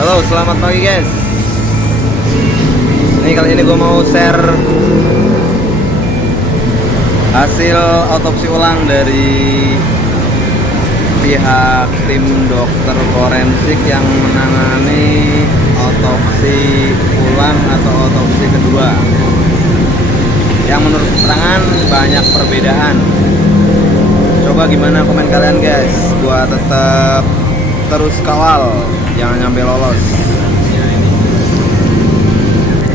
Halo, selamat pagi guys. Nih kali ini gue mau share hasil otopsi ulang dari pihak tim dokter forensik yang menangani otopsi ulang atau otopsi kedua. Yang menurut keterangan banyak perbedaan. Coba gimana komen kalian guys? Gua tetap terus kawal, jangan sampai lolos.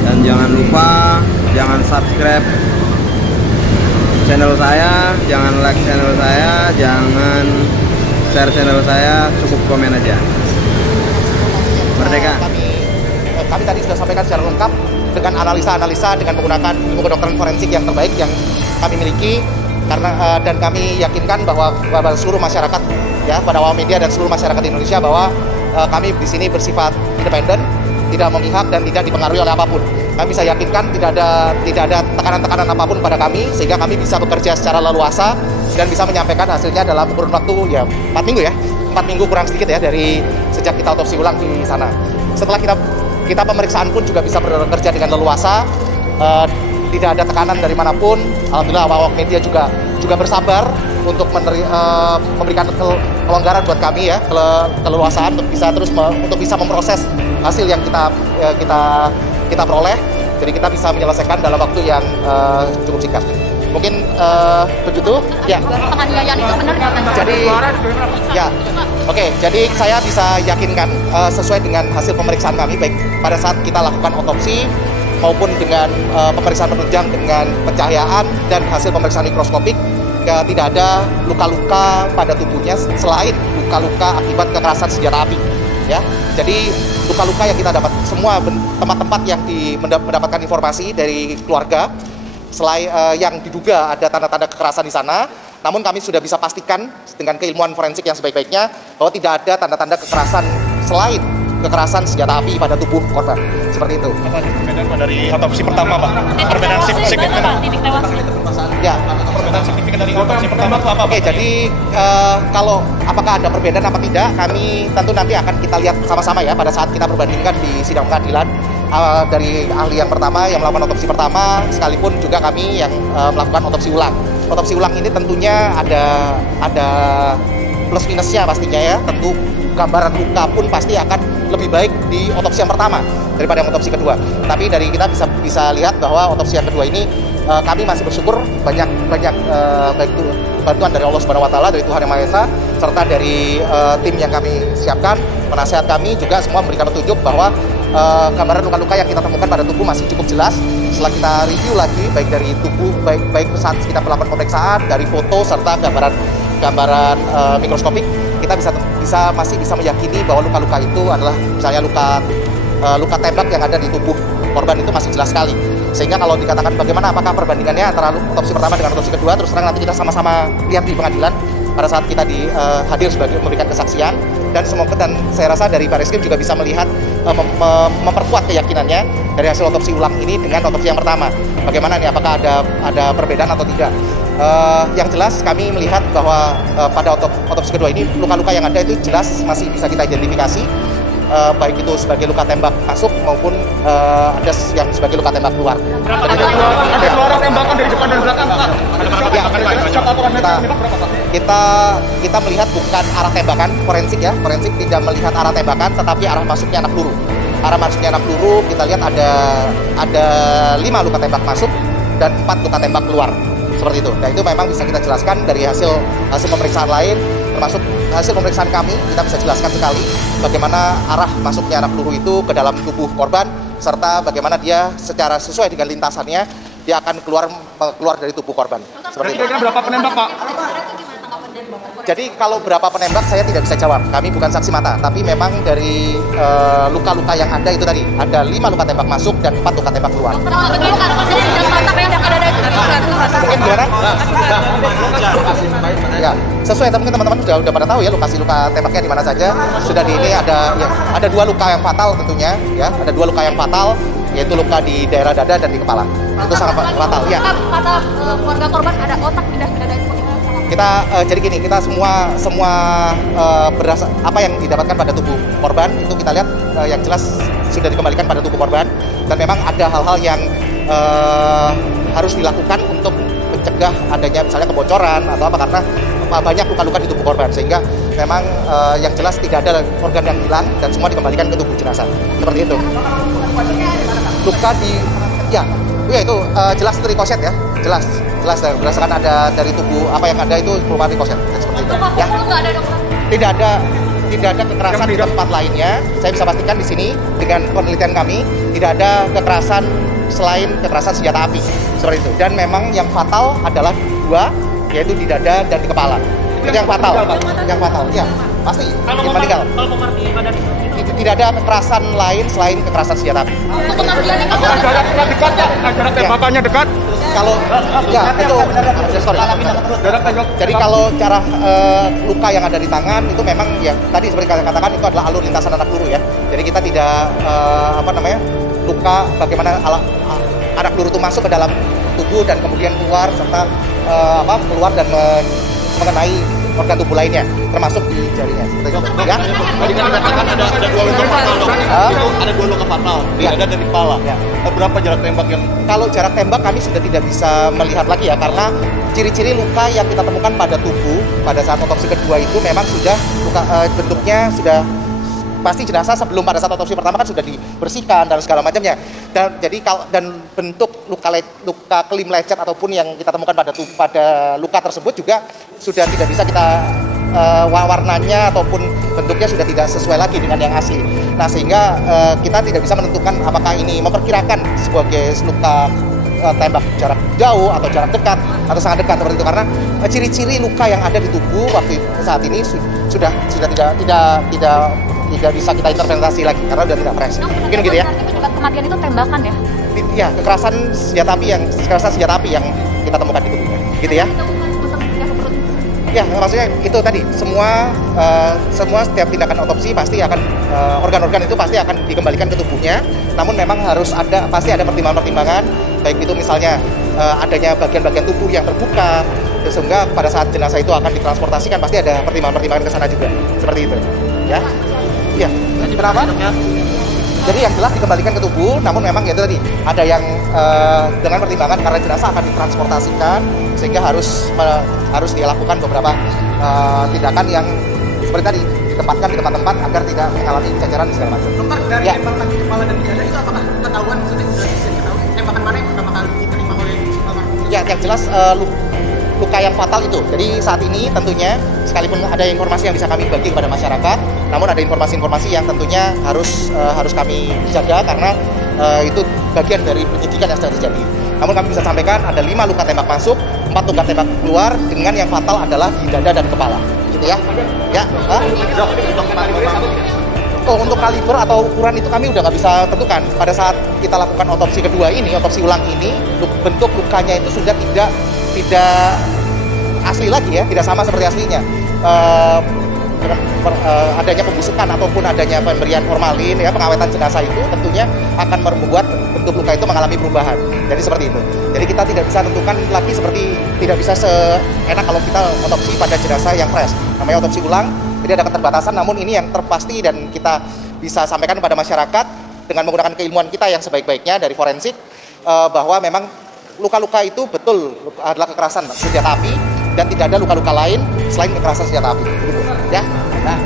Dan jangan lupa, jangan subscribe channel saya, jangan like channel saya, jangan share channel saya, cukup komen aja. Merdeka. Kami tadi sudah sampaikan secara lengkap dengan analisa-analisa dengan menggunakan ilmu kedokteran forensik yang terbaik yang kami miliki, karena dan kami yakinkan bahwa seluruh masyarakat, ya, pada awam media dan seluruh masyarakat Indonesia, bahwa kami di sini bersifat independen, tidak memihak dan tidak dipengaruhi oleh apapun. Kami bisa yakinkan tidak ada tekanan-tekanan apapun pada kami, sehingga kami bisa bekerja secara leluasa dan bisa menyampaikan hasilnya dalam kurun waktu 4 minggu, 4 minggu kurang sedikit ya, dari sejak kita otopsi ulang di sana. Setelah kita pemeriksaan pun juga bisa bekerja dengan leluasa, tidak ada tekanan dari manapun. Alhamdulillah awak media juga bersabar untuk memberikan kelonggaran buat kami, ya, keleluasaan untuk bisa memproses hasil yang kita peroleh. Jadi kita bisa menyelesaikan dalam waktu yang cukup singkat. Mungkin begitu, ya. Penganiayaan itu benar ya? Jadi, ya, oke. Jadi saya bisa yakinkan sesuai dengan hasil pemeriksaan kami, baik pada saat kita lakukan otopsi maupun dengan pemeriksaan penunjang dengan pencahayaan dan hasil pemeriksaan mikroskopik, tidak ada luka-luka pada tubuhnya selain luka-luka akibat kekerasan senjata api. Ya, jadi luka-luka yang kita dapat semua tempat-tempat yang mendapatkan informasi dari keluarga, selain yang diduga ada tanda-tanda kekerasan di sana, namun kami sudah bisa pastikan dengan keilmuan forensik yang sebaik-baiknya bahwa tidak ada tanda-tanda kekerasan selain kekerasan senjata api pada tubuh korban. Seperti itu. Apa perbedaan Pak dari otopsi pertama, Pak? Perbedaan signifikan. Ya. Perbedaan signifikan dari otopsi pertama itu apa, Pak? Oke, jadi kalau apakah ada perbedaan apa tidak, kami tentu nanti akan kita lihat sama-sama ya pada saat kita perbandingkan di sidang pengadilan. Dari ahli yang pertama yang melakukan otopsi pertama, sekalipun juga kami yang melakukan otopsi ulang. Otopsi ulang ini tentunya ada plus minusnya pastinya, ya. Tentu gambaran luka pun pasti akan lebih baik di otopsi yang pertama daripada yang otopsi kedua. Tapi dari kita bisa lihat bahwa otopsi yang kedua ini kami masih bersyukur banyak baik itu bantuan dari Allah Subhanahu wa taala, dari Tuhan Yang Maha Esa, serta dari tim yang kami siapkan, penasehat kami juga semua memberikan petunjuk bahwa gambaran luka-luka yang kita temukan pada tubuh masih cukup jelas. Setelah kita review lagi baik dari tubuh, baik saat kita melakukan pemeriksaan, dari foto serta gambaran mikroskopik, kita masih bisa meyakini bahwa luka-luka itu adalah misalnya luka tembak yang ada di tubuh korban itu masih jelas sekali. Sehingga kalau dikatakan bagaimana apakah perbandingannya antara otopsi pertama dengan otopsi kedua, terus terang nanti kita sama-sama lihat di pengadilan pada saat kita hadir sebagai memberikan kesaksian. Dan saya rasa dari Baris Krim juga bisa melihat memperkuat keyakinannya dari hasil otopsi ulang ini dengan otopsi yang pertama. Bagaimana nih, apakah ada perbedaan atau tidak? Yang jelas kami melihat bahwa pada otopsi kedua ini luka-luka yang ada itu jelas masih bisa kita identifikasi, baik itu sebagai luka tembak masuk maupun ada yang sebagai luka tembak keluar. Ada suara tembakan dari depan dan belakang, Pak? Kita melihat bukan arah tembakan, forensik tidak melihat arah tembakan, tetapi arah masuknya anak peluru. Arah masuknya anak peluru kita lihat ada 5 luka tembak masuk dan 4 luka tembak keluar. Seperti itu. Nah, itu memang bisa kita jelaskan dari hasil pemeriksaan lain, termasuk hasil pemeriksaan kami, kita bisa jelaskan sekali bagaimana arah masuknya anak peluru itu ke dalam tubuh korban, serta bagaimana dia secara sesuai dengan lintasannya dia akan keluar dari tubuh korban. Seperti itu. Kira-kira berapa penembak, Pak? Jadi kalau berapa penembak saya tidak bisa jawab. Kami bukan saksi mata, tapi memang dari luka-luka yang ada itu tadi ada 5 luka tembak masuk dan 4 luka tembak keluar. Mungkin gimana? Ya, sesuai mungkin teman-teman sudah pada tahu ya lokasi luka tembaknya di mana saja. Sudah di ini ada 2 luka yang fatal tentunya, ya. Ada 2 luka yang fatal, yaitu luka di daerah dada dan di kepala. Itu sangat fatal, ya. Kata keluarga korban ada otak pindah ke dada. jadi gini, kita semua apa yang didapatkan pada tubuh korban itu kita lihat yang jelas sudah dikembalikan pada tubuh korban, dan memang ada hal-hal yang harus dilakukan untuk mencegah adanya misalnya kebocoran atau apa, karena banyak luka-luka di tubuh korban, sehingga memang yang jelas tidak ada organ yang hilang dan semua dikembalikan ke tubuh jenazah seperti itu. Luka di ya itu jelas itu rikoset ya, jelas berdasarkan ada dari tubuh apa yang ada itu merupakan rikoset seperti itu ya. Tidak ada kekerasan di tempat lainnya. Saya bisa pastikan di sini dengan penelitian kami tidak ada kekerasan selain kekerasan senjata api seperti itu. Dan memang yang fatal adalah dua, yaitu di dada dan di kepala. Itu yang fatal. Yang fatal, ya pasti. Meninggal. Kalau memar di badan tidak ada kekerasan lain selain kekerasan senjata api. untuk kematiannya Apakah jaraknya dekat ya? Jarak tembakannya dekat? Kalau ya itu sorry. Jadi kalau cara luka yang ada di tangan itu memang ya tadi seperti kalian katakan itu adalah alur lintasan anak peluru ya. Jadi kita tidak luka bagaimana anak peluru itu masuk ke dalam tubuh dan kemudian keluar serta keluar dan mengenai organ tubuh lainnya termasuk di jarinya seperti itu ya. Tadi kan dikatakan ada dua luka fatal dong. Ada dua luka fatal di dada dan di kepala. Ya. Berapa jarak tembak yang Kalau jarak tembak kami sudah tidak bisa melihat lagi ya, karena ciri-ciri luka yang kita temukan pada tubuh pada saat otopsi kedua itu memang sudah bentuknya sudah pasti jenazah sebelum pada saat otopsi pertama kan sudah dibersihkan dan segala macamnya. Dan jadi dan bentuk luka kelim lecet ataupun yang kita temukan pada luka tersebut juga sudah tidak bisa kita warnanya ataupun bentuknya sudah tidak sesuai lagi dengan yang asli. Nah sehingga kita tidak bisa menentukan apakah ini memperkirakan sebagai luka tembak jarak jauh atau jarak dekat atau sangat dekat seperti itu, karena ciri-ciri luka yang ada di tubuh waktu saat ini sudah tidak bisa kita interpretasi lagi karena sudah tidak fresh. Mungkin gitu ya. Penyebab kematian itu tembakan ya? Ya, kekerasan senjata api yang kita temukan di tubuhnya. Gitu ya. Ya, maksudnya itu tadi semua setiap tindakan otopsi pasti akan organ-organ itu pasti akan dikembalikan ke tubuhnya. Namun memang pasti ada pertimbangan-pertimbangan, baik itu misalnya adanya bagian-bagian tubuh yang terbuka, sehingga pada saat jenazah itu akan ditransportasikan pasti ada pertimbangan-pertimbangan ke sana juga. Seperti itu. Ya. Iya. Kenapa? Jadi yang jelas dikembalikan ke tubuh, namun memang ya itu tadi ada yang dengan pertimbangan karena jenazah akan ditransportasikan sehingga harus dilakukan beberapa tindakan yang seperti tadi ditempatkan di tempat-tempat agar tidak mengalami ceceran segala macam. Dokter, dari Ya. tembakan di kepala dan di dada itu apakah ketahuan sudah bisa diketahui tembakan mana yang pertama kali diterima oleh korban? Ya, yang jelas luka yang fatal itu. Jadi saat ini tentunya sekalipun ada informasi yang bisa kami bagi kepada masyarakat, namun ada informasi-informasi yang tentunya harus kami jaga karena itu bagian dari penyidikan yang sedang terjadi. Namun kami bisa sampaikan ada 5 luka tembak masuk, 4 luka tembak keluar, dengan yang fatal adalah di dada dan kepala. Gitu ya. Ya. Oh, untuk kaliber atau ukuran itu kami udah nggak bisa tentukan. Pada saat kita lakukan otopsi kedua ini, otopsi ulang ini, bentuk lukanya itu sudah tidak asli lagi ya, tidak sama seperti aslinya. Dengan adanya pembusukan ataupun adanya pemberian formalin ya, pengawetan jenazah itu tentunya akan membuat bentuk luka itu mengalami perubahan. Jadi seperti itu. Jadi kita tidak bisa tentukan lagi tidak bisa seenak kalau kita otopsi pada jenazah yang fresh. Namanya otopsi ulang, jadi ada keterbatasan, namun ini yang terpasti dan kita bisa sampaikan kepada masyarakat dengan menggunakan keilmuan kita yang sebaik-baiknya dari forensik bahwa memang luka-luka itu betul adalah kekerasan senjata api dan tidak ada luka-luka lain selain kekerasan senjata api. Begitu, ya. Nah,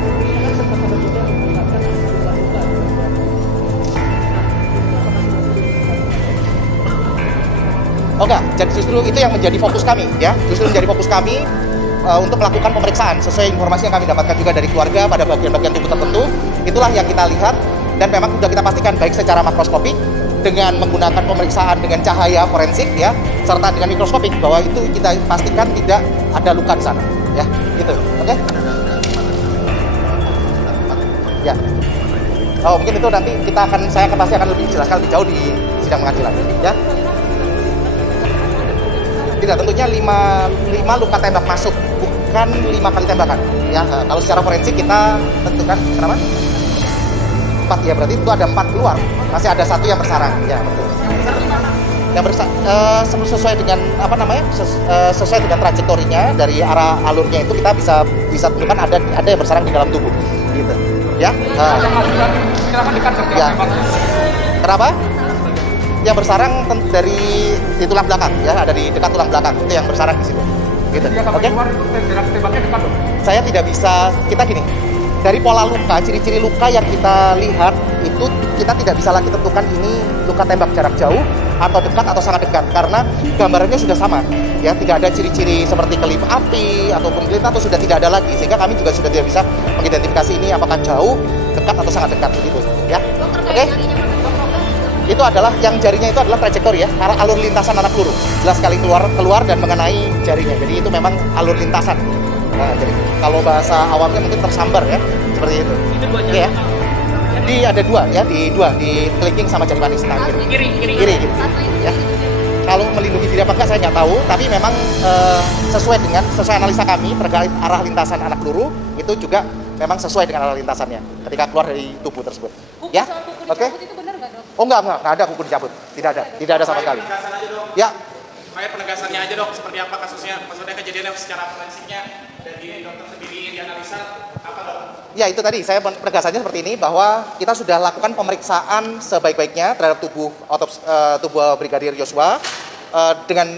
enggak, jadi justru itu yang menjadi fokus kami, ya. Justru menjadi fokus kami untuk melakukan pemeriksaan sesuai informasi yang kami dapatkan juga dari keluarga pada bagian-bagian tubuh tertentu. Itulah yang kita lihat dan memang sudah kita pastikan baik secara makroskopik dengan menggunakan pemeriksaan dengan cahaya forensik ya, serta dengan mikroskopik bahwa itu kita pastikan tidak ada luka di sana, ya, gitu, oke? Ya, oh mungkin itu nanti saya pasti akan lebih jelaskan lebih jauh di sidang pengadilan, ya. Tidak, tentunya 5 luka tembak masuk, bukan 5 kali tembakan, ya. Kalau secara forensik kita tentukan kenapa? 4 ya, berarti itu ada 4 keluar, masih ada 1 yang bersarang, ya betul. yang sesuai dengan apa namanya sesuai dengan trajektorinya dari arah alurnya itu kita bisa tentukan ada yang bersarang di dalam tubuh gitu ya. Ya. Kenapa? Yang bersarang dari di tulang belakang ya, ada di dekat tulang belakang itu yang bersarang di situ gitu. Oke. Saya tidak bisa, kita gini, dari pola luka, ciri-ciri luka yang kita lihat itu kita tidak bisa lagi tentukan ini luka tembak jarak jauh atau dekat atau sangat dekat karena gambarannya sudah sama ya, tidak ada ciri-ciri seperti kelip api ataupun glinta atau sudah tidak ada lagi, sehingga kami juga sudah tidak bisa mengidentifikasi ini apakah jauh, dekat atau sangat dekat begitu ya. Oke. Itu adalah yang jarinya itu adalah trajektori ya, arah alur lintasan anak peluru jelas sekali keluar dan mengenai jarinya, jadi itu memang alur lintasan. Nah, jadi kalau bahasa awamnya mungkin tersambar ya, seperti itu. Oke ya. Ada dua ya, di kelingking sama jari manis tangan kiri gitu. Ya. Kalau melindungi diri apa enggak saya nggak tahu, tapi memang sesuai analisa kami terkait arah lintasan anak peluru itu juga memang sesuai dengan arah lintasannya ketika keluar dari tubuh tersebut. Ya, oke? Oh enggak ada kuku dicabut, tidak ada sama sekali. Ya. Kayak penegasannya aja dok, seperti apa kasusnya, maksudnya kejadiannya secara forensiknya dari dokter sendiri dianalisa apa dok? Ya itu tadi saya penegasannya seperti ini, bahwa kita sudah lakukan pemeriksaan sebaik-baiknya terhadap tubuh Brigadir Yosua dengan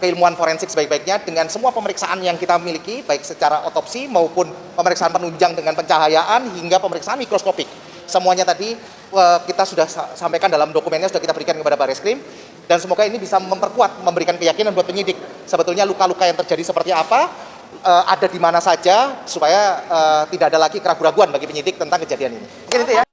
keilmuan forensik sebaik-baiknya, dengan semua pemeriksaan yang kita miliki baik secara otopsi maupun pemeriksaan penunjang dengan pencahayaan hingga pemeriksaan mikroskopik. Semuanya tadi kita sudah sampaikan dalam dokumennya, sudah kita berikan kepada Barreskrim, dan semoga ini bisa memberikan keyakinan buat penyidik sebetulnya luka-luka yang terjadi seperti apa, ada di mana saja, supaya tidak ada lagi keraguan-keraguan bagi penyidik tentang kejadian ini. Mungkin itu ya.